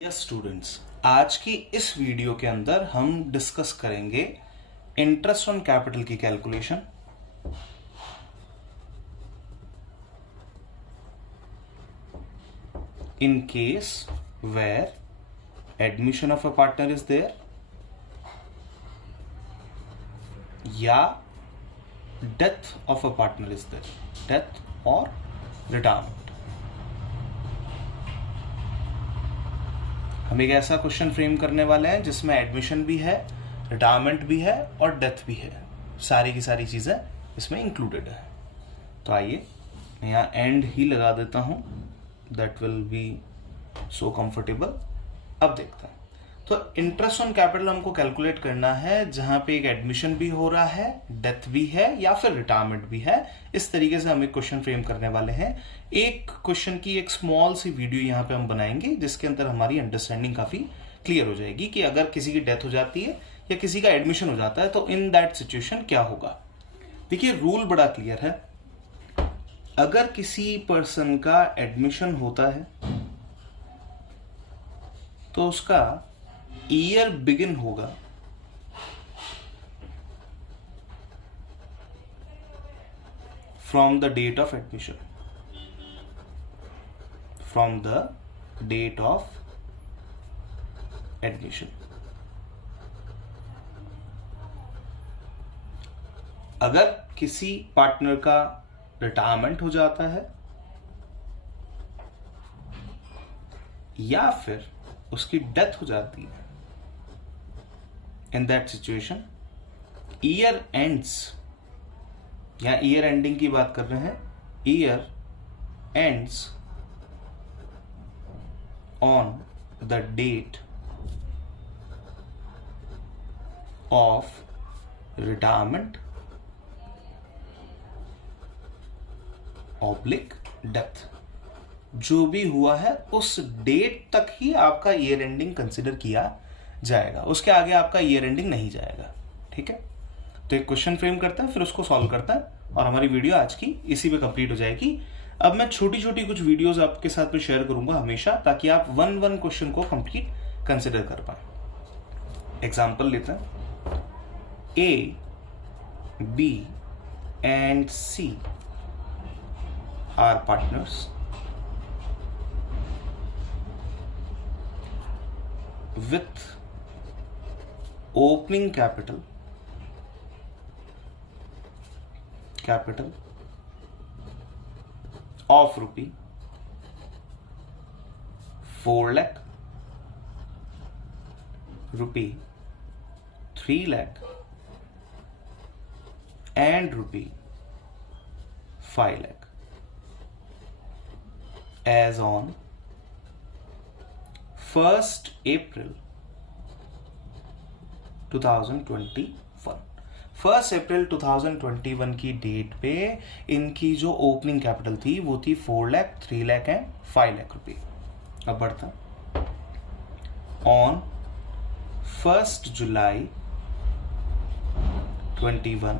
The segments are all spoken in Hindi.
यस स्टूडेंट्स, आज की इस वीडियो के अंदर हम डिस्कस करेंगे इंटरेस्ट ऑन कैपिटल की calculation. In case where admission of a partner is there या death of a partner is there, death और रिटायरमेंट। हम एक ऐसा क्वेश्चन फ्रेम करने वाले हैं जिसमें एडमिशन भी है, रिटायरमेंट भी है और डेथ भी है। सारी की सारी चीजें इसमें इंक्लूडेड है। तो आइए मैं यहाँ एंड ही लगा देता हूं, that will be so comfortable. अब देखते हैं। तो इंटरेस्ट ऑन कैपिटल हमको कैलकुलेट करना है जहां पे एक एडमिशन भी हो रहा है, डेथ भी है या फिर रिटायरमेंट भी है। इस तरीके से हम एक क्वेश्चन फ्रेम करने वाले हैं। एक क्वेश्चन की एक स्मॉल सी वीडियो यहाँ पे हम बनाएंगे जिसके अंदर हमारी अंडरस्टैंडिंग काफी क्लियर हो जाएगी कि अगर किसी की डेथ हो जाती है या किसी का एडमिशन हो जाता है तो इन दैट सिचुएशन क्या होगा। देखिए रूल बड़ा क्लियर है। अगर किसी पर्सन का एडमिशन होता है तो उसका ईयर बिगिन होगा from the date of admission, from the date of admission. अगर किसी पार्टनर का रिटायरमेंट हो जाता है या फिर उसकी डेथ हो जाती है, in that situation year ends, या ईयर एंडिंग की बात कर रहे हैं, year ends on the date of retirement oblique death. जो भी हुआ है उस डेट तक ही आपका ईयर एंडिंग कंसिडर किया जाएगा, उसके आगे आपका ईयर एंडिंग नहीं जाएगा। ठीक है, तो एक क्वेश्चन फ्रेम करते हैं, फिर उसको सॉल्व करते हैं और हमारी वीडियो आज की इसी पे कंप्लीट हो जाएगी। अब मैं छोटी छोटी कुछ वीडियोस आपके साथ में शेयर करूंगा हमेशा, ताकि आप वन वन क्वेश्चन को कंप्लीट कंसिडर कर पाए। एग्जाम्पल लेते हैं। A, B and C are partners with opening capital of rupee 4 lakh, rupee 3 lakh and rupee 5 lakh as on 1st April 2021। 1st अप्रैल 2021 की डेट पे इनकी जो ओपनिंग कैपिटल थी वो थी 4 लाख, 3 लाख एंड 5 लाख रुपए। अब बढ़ता on 1st July 21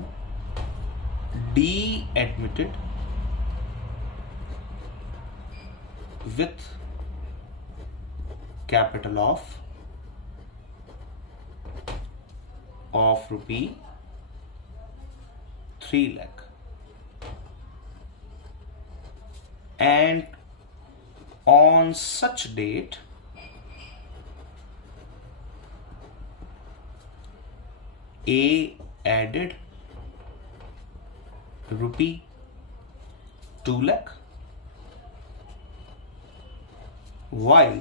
D admitted with capital of rupee 3 lakh and on such date A added rupee 2 lakh while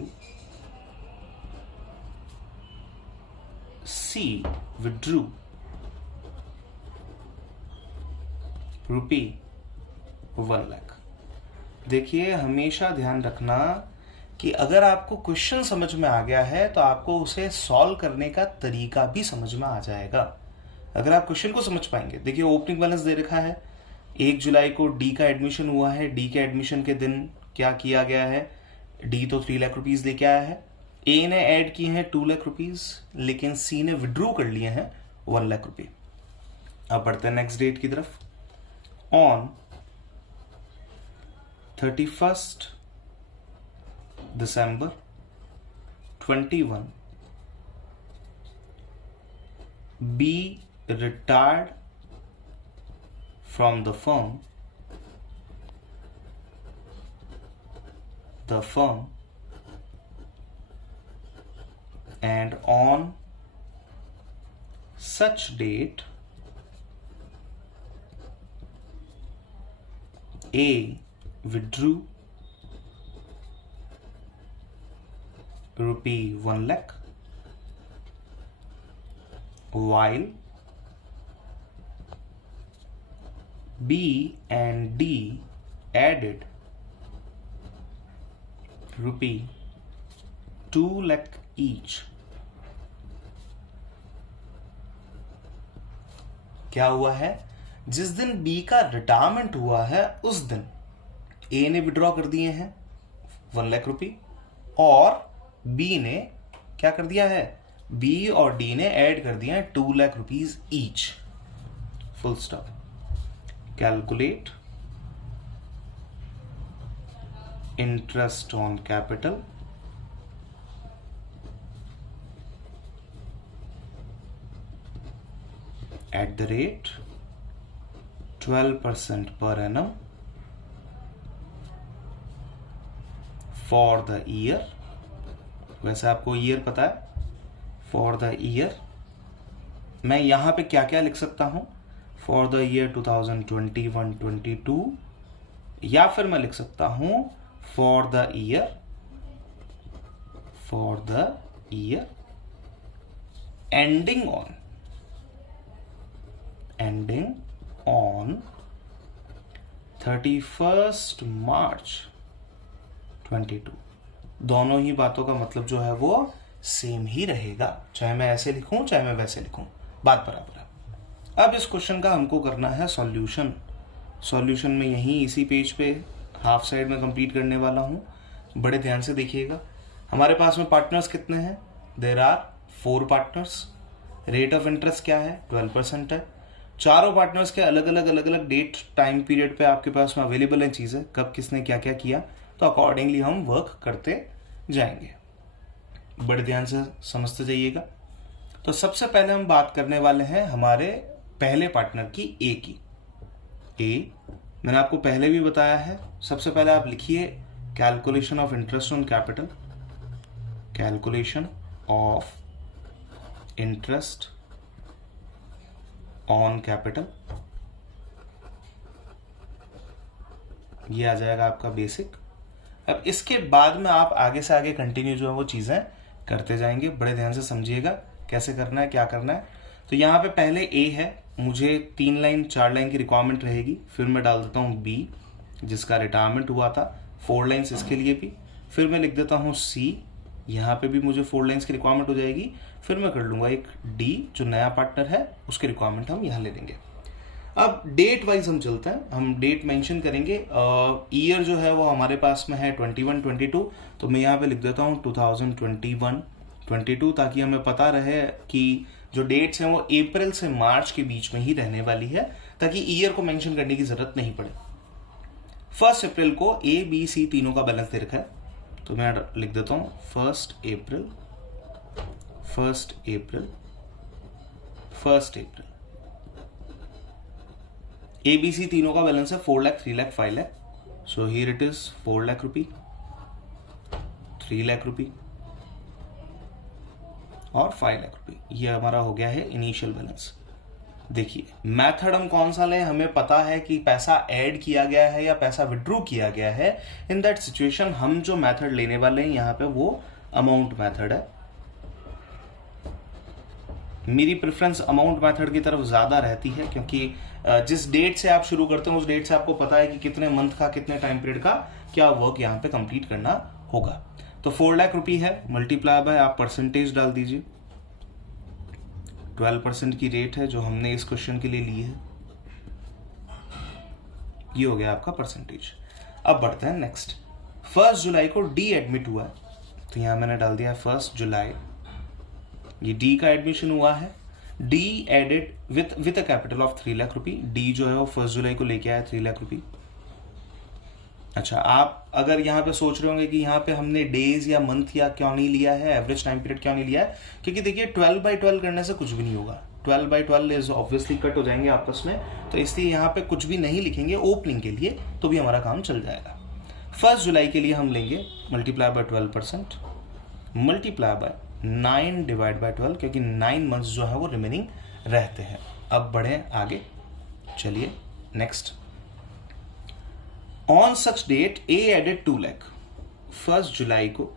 C withdrew rupee 1 lakh. देखिए हमेशा ध्यान रखना कि अगर आपको क्वेश्चन समझ में आ गया है तो आपको उसे सॉल्व करने का तरीका भी समझ में आ जाएगा। अगर आप क्वेश्चन को समझ पाएंगे, देखिए ओपनिंग बैलेंस दे रखा है, 1 जुलाई को डी का एडमिशन हुआ है। डी के एडमिशन के दिन क्या किया गया है, डी तो 3 लाख रुपीज दे के आया है, ए ने ऐड किए हैं 2 लाख रुपीज, लेकिन सी ने विड्रॉ कर लिए हैं 1 लाख रुपए। अब बढ़ते हैं नेक्स्ट डेट की तरफ। On 31st December 2021 be retired from the firm and on such date A withdrew rupee 1 lakh while B and D added rupee 2 lakh each. क्या हुआ है? जिस दिन बी का रिटायरमेंट हुआ है उस दिन ए ने विड्रॉ कर दिए हैं 1 लाख रुपए और बी ने क्या कर दिया है? बी और डी ने ऐड कर दिया है 2 lakh rupees each. Full stop. Calculate interest on capital at the rate 12% per annum for the year. वैसे आपको ईयर पता है. for the year मैं यहां पे क्या क्या लिख सकता हूं? for the year 2021-22 या फिर मैं लिख सकता हूं for the year ending on 31st March 22. दोनों ही बातों का मतलब जो है वो सेम ही रहेगा, चाहे मैं ऐसे लिखूं चाहे मैं वैसे लिखूं, बात बराबर है. अब इस क्वेश्चन का हमको करना है सॉल्यूशन. सॉल्यूशन में यहीं इसी पेज पे हाफ साइड में कंप्लीट करने वाला हूं. बड़े ध्यान से देखिएगा. हमारे पास में पार्टनर्स कितने हैं? There are 4 partners. Rate of interest क्या है? 12% है. चारों पार्टनर्स के अलग अलग डेट टाइम पीरियड पे आपके पास में अवेलेबल है चीजें, कब किसने क्या क्या किया, तो अकॉर्डिंगली हम वर्क करते जाएंगे. बड़े ध्यान से समझते जाइएगा. तो सबसे पहले हम बात करने वाले हैं हमारे पहले पार्टनर की, ए की. ए मैंने आपको पहले भी बताया है. सबसे पहले आप लिखिए calculation of interest on capital. Calculation of interest on capital, ये आ जाएगा आपका बेसिक. अब इसके बाद में आप आगे से आगे कंटिन्यू जो है वो चीजें करते जाएंगे. बड़े ध्यान से समझिएगा कैसे करना है, क्या करना है. तो यहां पे पहले ए है, मुझे 3 लाइन 4 लाइन की रिक्वायरमेंट रहेगी. फिर मैं डाल देता हूं बी जिसका रिटायरमेंट हुआ था, 4 लाइन्स इसके लिए भी. फिर मैं लिख देता हूं सी, यहां पे भी मुझे 4 लाइन्स की रिक्वायरमेंट हो जाएगी. फिर मैं कर लूंगा एक डी जो नया पार्टनर है, उसकी रिक्वायरमेंट हम यहां ले लेंगे. अब डेट वाइज हम चलते हैं, हम डेट मेंशन करेंगे. ईयर जो है वो हमारे पास में है 21-22, तो मैं यहाँ पे लिख देता हूँ 2021-22 ताकि हमें पता रहे कि जो डेट्स हैं वो अप्रैल से मार्च के बीच में ही रहने वाली है, ताकि ईयर को मेंशन करने की जरूरत नहीं पड़े. 1 अप्रैल को ए बी सी तीनों का बैलेंस दे रखा है, तो मैं लिख देता हूँ 1 अप्रैल. एबीसी तीनों का बैलेंस है 4 lakh, 3 lakh, 5 lakh. So here it is 4 lakh rupee, 3 lakh rupee और 5 लाख रुपी. ये हमारा हो गया है इनिशियल बैलेंस. देखिए मेथड हम कौन सा लें, हमें पता है कि पैसा ऐड किया गया है या पैसा विड्रू किया गया है. इन दैट सिचुएशन हम जो मेथड लेने वाले हैं यहाँ पे वो अमाउंट मेथड है. मेरी प्रेफरेंस अमाउंट मेथड की तरफ ज्यादा रहती है, क्योंकि जिस डेट से आप शुरू करते हैं उस डेट से आपको पता है कि कितने मंथ का, कितने टाइम पीरियड का क्या वर्क यहाँ पे कंप्लीट करना होगा. तो 4 लाख रुपी है, मल्टीप्लाई बाय आप परसेंटेज डाल दीजिए. 12% की रेट है जो हमने इस क्वेश्चन के लिए ली है. ये हो गया आपका परसेंटेज. अब बढ़ते हैं नेक्स्ट. 1 जुलाई को डी एडमिट हुआ है, तो यहां मैंने डाल दिया 1 जुलाई. ये डी का एडमिशन हुआ है. D added with a capital of 3 lakh rupee. D जो है वो 1 जुलाई को लेके आया 3 लाख रुपी. अच्छा, आप अगर यहाँ पे सोच रहे होंगे कि यहाँ पे हमने डेज या मंथ या क्यों नहीं लिया है, एवरेज टाइम पीरियड क्यों नहीं लिया है, क्योंकि देखिए 12/12 करने से कुछ भी नहीं होगा। 12/12 इज ऑब्वियसली कट हो जाएंगे आपस में, तो इसलिए यहाँ पे कुछ भी नहीं लिखेंगे ओपनिंग के लिए, तो भी हमारा काम चल जाएगा। 1 जुलाई के लिए हम लेंगे multiply by 12%, multiply bye 9 divide by 12, क्योंकि 9 मंथ्स जो है वो रिमेनिंग रहते हैं। अब बढ़े आगे, चलिए next. On such date A added 2 lakh. 1 जुलाई को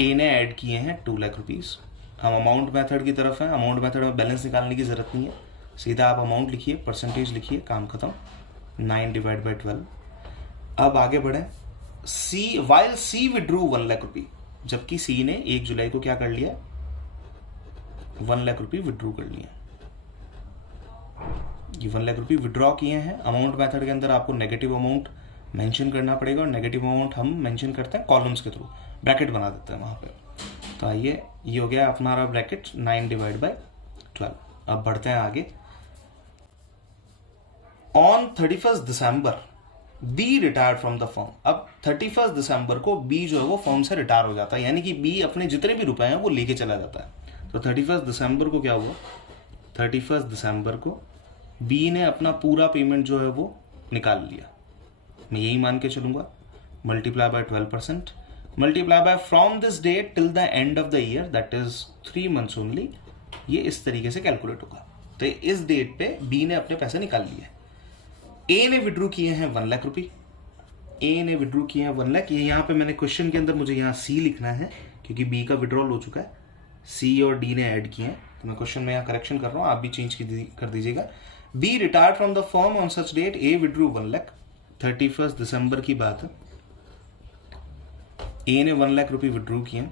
ए ने ऐड किए हैं 2 लाख रुपीज। हम अमाउंट मेथड की तरफ हैं। अमाउंट मेथड में बैलेंस निकालने की जरूरत नहीं है, सीधा आप अमाउंट लिखिए, परसेंटेज लिखिए, काम खत्म। 9 डिवाइड बाय 12। अब आगे बढ़े। सी वाइल सी विड्रू 1 लाख रुपी, जबकि सी ने 1 जुलाई को क्या कर लिया, 1 लाख रुपी विड्रू कर लिया। ये 1 लाख रुपी विड्रॉ किए हैं। अमाउंट मेथड के अंदर आपको नेगेटिव अमाउंट मेंशन करना पड़ेगा, और नेगेटिव अमाउंट हम मेंशन करते हैं कॉलम्स के थ्रू, ब्रैकेट बना देते हैं वहां पे। तो आइए, ये हो गया हमारा ब्रैकेट 9 डिवाइड बाय 12। अब बढ़ते हैं आगे। On 31 December B retired from the firm. अब 31 दिसंबर को बी जो है वो फर्म से रिटायर हो जाता है, यानी कि बी अपने जितने भी रुपए हैं वो लेके चला जाता है। तो 31 दिसंबर को क्या हुआ, 31 दिसंबर को बी ने अपना पूरा पेमेंट जो है वो निकाल लिया। मैं यही मान के चलूंगा। Multiply by 12%, multiply by from this date till the end of the year, that is 3 months only. ये इस तरीके से कैलकुलेट होगा। तो इस डेट पे बी ने अपने पैसे निकाल लिए। ए ने विड्रू किए हैं 1 लाख रुपए। ए ने विड्रू किए हैं 1 लाख। ये यहाँ पे मैंने क्वेश्चन के अंदर मुझे यहाँ सी लिखना है, क्योंकि बी का विड्रॉल हो चुका है। सी और डी ने ऐड किए हैं, तो मैं क्वेश्चन में यहाँ करेक्शन कर रहा हूँ, आप भी चेंज कर दीजिएगा। B retired from the firm on such date, A withdrew 1 lakh. 31 दिसंबर की बात है। ए ने 1 लाख रुपए विड्रू किए,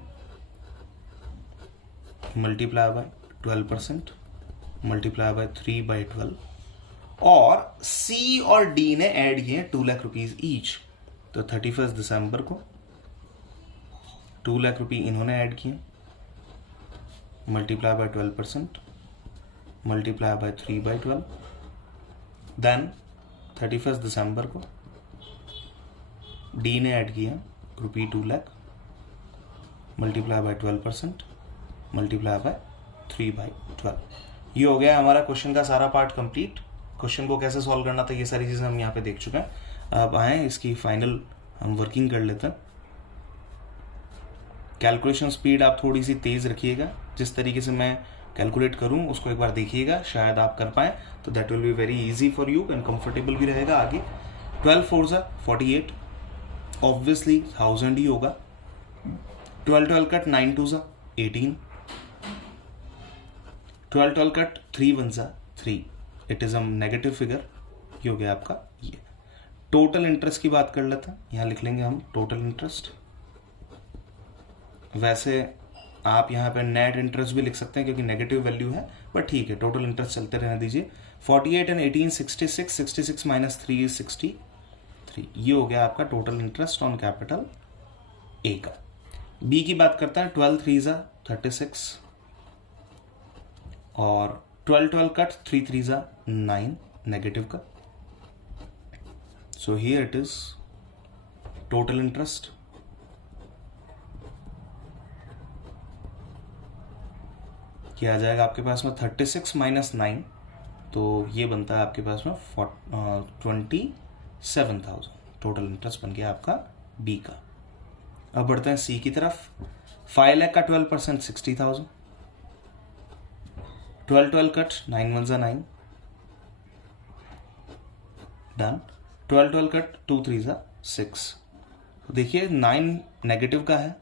मल्टीप्लाई बाय 12%, मल्टीप्लाई बाय 3/12, और सी और डी ने ऐड किए 2 लाख रुपीज ईच। तो 31 दिसंबर को 2 लाख रुपए इन्होंने ऐड किए, multiply by 12%, multiply by 3/12। Then 31 दिसंबर को डी ने ऐड किया rupee 2 lakh, multiply by 12%, multiply by 3/12। ये हो गया हमारा क्वेश्चन का सारा पार्ट कंप्लीट। क्वेश्चन को कैसे सॉल्व करना था ये सारी चीजें हम यहाँ पे देख चुके हैं। अब आए इसकी फाइनल हम वर्किंग कर लेते हैं। कैलकुलेशन स्पीड आप थोड़ी सी तेज रखिएगा। जिस तरीके से मैं कैलकुलेट करूं उसको एक बार देखिएगा, शायद आप कर पाए, तो that will be very easy for you and comfortable भी रहेगा आगे। 12 4 48, ऑब्वियसली 1000 ही होगा। 12 cut 9 2 18, 12 cut 3 1 3, it is a negative figure. ये हो गया आपका ये। टोटल इंटरेस्ट की बात कर लेते हैं, यहां लिख लेंगे हम टोटल इंटरेस्ट। वैसे आप यहाँ पे नेट इंटरेस्ट भी लिख सकते हैं क्योंकि नेगेटिव वैल्यू है, बट ठीक है, टोटल इंटरेस्ट चलते रहने दीजिए। 48 and 18 66, 66 minus 3 is 63। ये हो गया आपका total interest on capital A का। बी की बात करता है, 12 3 36, और 12 कट 3 3 9 नेगेटिव का। सो here it is total interest. क्या आ जाएगा आपके पास में 36 - 9, तो ये बनता है आपके पास में 27,000। टोटल इंटरेस्ट बन गया आपका बी का। अब बढ़ते हैं सी की तरफ। 5 लाख का 12% 60,000, 12 कट 9 1 9, डन। 12 कट 2 3 6। देखिए 9 नेगेटिव का है,